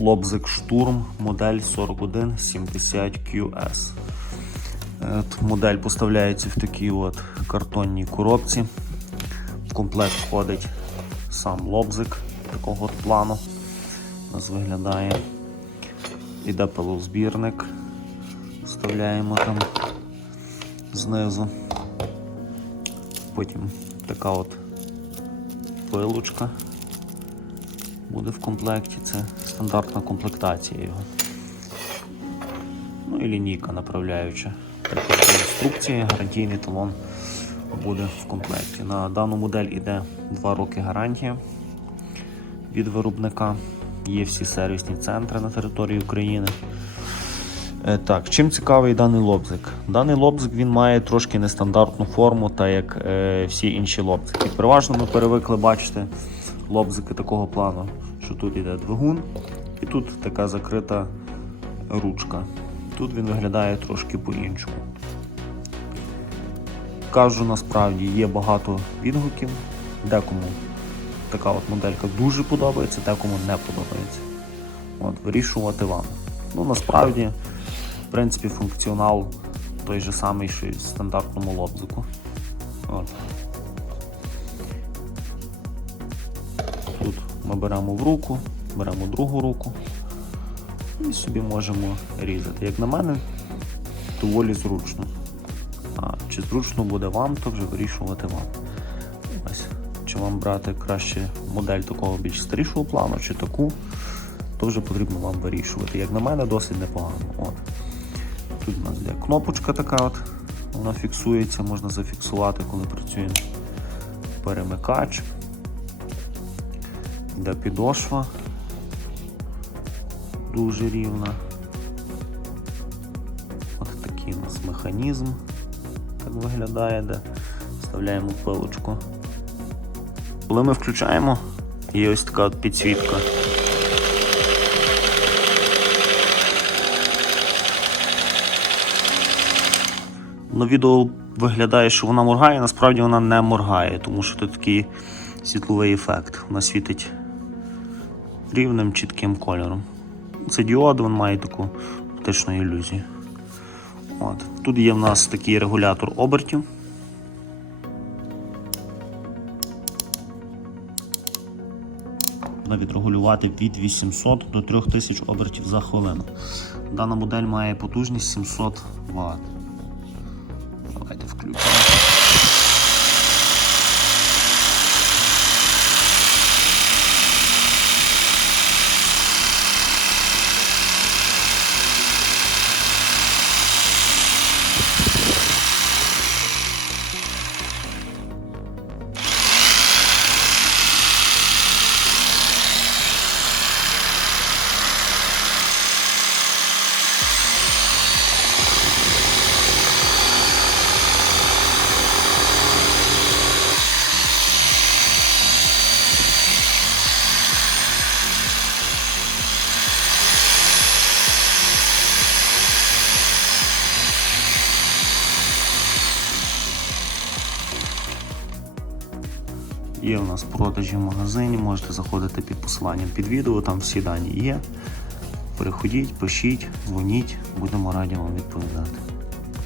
Лобзик Штурм, модель 4170 QS. Е, Модель поставляється в такій от картонній коробці. В комплект входить сам лобзик такого от плану. У нас виглядає. Іде пилозбірник. Вставляємо там знизу. Потім така от пилочка буде в комплекті. Це стандартна комплектація його. Ну і лінійка направляюча. Також є інструкція, гарантійний талон буде в комплекті. На дану модель іде 2 роки гарантія від виробника. Є всі сервісні центри на території України. Е, Так, чим цікавий даний лобзик? Даний лобзик він має трошки нестандартну форму, так як е, всі інші лобзики. Переважно ми перевикли бачити лобзики такого плану, що тут йде двигун, і тут така закрита ручка. Тут він виглядає трошки по-іншому. Кажу, насправді є багато відгуків, декому така от моделька дуже подобається, декому не подобається. От, вирішувати вам. Ну, насправді, в принципі, функціонал той же самий, що і в стандартному лобзику. От. Беремо в руку, беремо другу руку і собі можемо різати. Як на мене, доволі зручно. А чи зручно буде вам, то вже вирішувати вам. Ось. Чи вам брати краще модель такого більш старішого плану, чи таку, то вже потрібно вам вирішувати. Як на мене, досить непогано. От. Тут у нас є кнопочка така, от, вона фіксується, можна зафіксувати, коли працює перемикач. Йде підошва дуже рівна. От такий у нас механізм так виглядає, де вставляємо пилочку. Коли ми включаємо, є ось така от підсвітка. На відео виглядає, що вона моргає, насправді вона не моргає, тому що тут такий світловий ефект. Вона світить рівним чітким кольором. Це діод, він має таку оптичну ілюзію. От. Тут є в нас такий регулятор обертів. Можна відрегулювати від 800 до 3000 обертів за хвилину. Дана модель має потужність 700 Вт. Давайте включимо. Є у нас продажі в магазині, можете заходити під посиланням під відео, там всі дані є. Переходіть, пишіть, дзвоніть, будемо раді вам відповідати.